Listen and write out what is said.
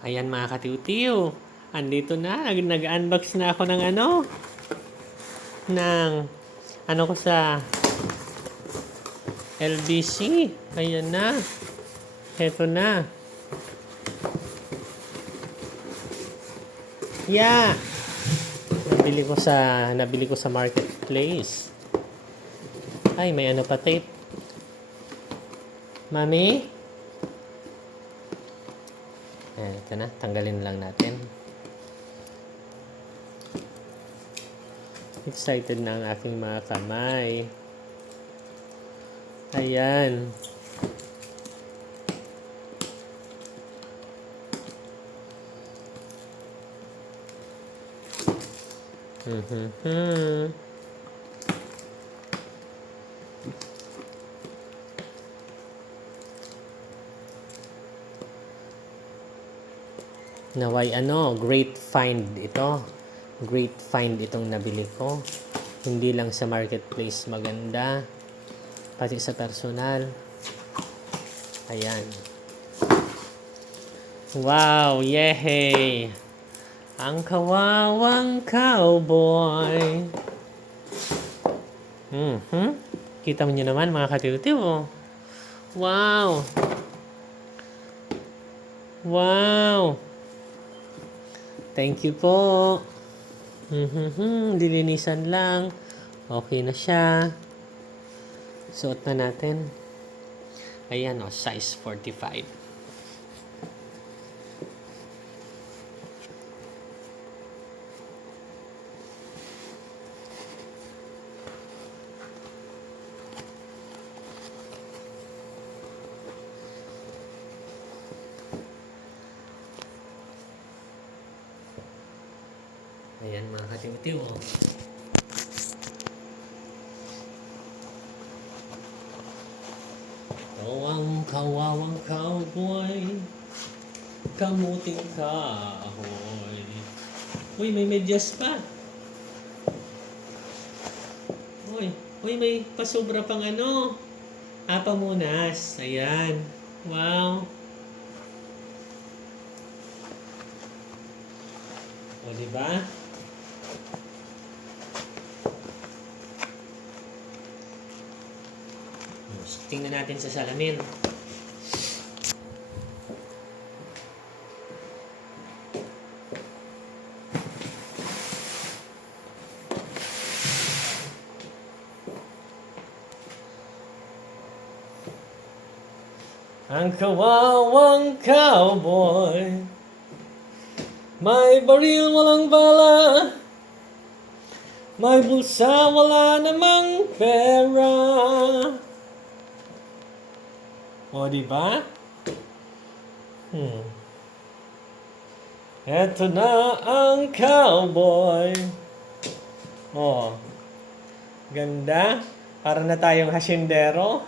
Ayan mga katiw-tiw. Andito na. Nag-unbox na ako ng ng ko sa LBC. Ayan na. Heto na. Yeah. Nabili ko sa marketplace. Ay, may pa tape. Mami? Ayan, ito na. Tanggalin lang natin. Excited na ang aking mga kamay. Ayan. Naway great find ito. Great find itong nabili ko. Hindi lang sa marketplace maganda, pati sa personal. Ayan. Wow, yehey! Ang kawawang cowboy. Kita mo nyo naman mga katiw-tiw. Oh. Wow! Wow! Thank you po. Dilinisan lang. Okay na siya. Suot na natin. Ayan size 45. Ayan mga katiw-tiw. Ang kawawang cowboy, kamuting kahoy. Uy, may medyas pa. Uy, may pasobra pang pamunas. Ayan. Wow. O, diba? Tingnan natin sa salamin. Ang kawawang cowboy, may baril walang bala, may bulsa wala namang pera. O, diba? Eto na ang cowboy. O, ganda. Para na tayong hasyendero.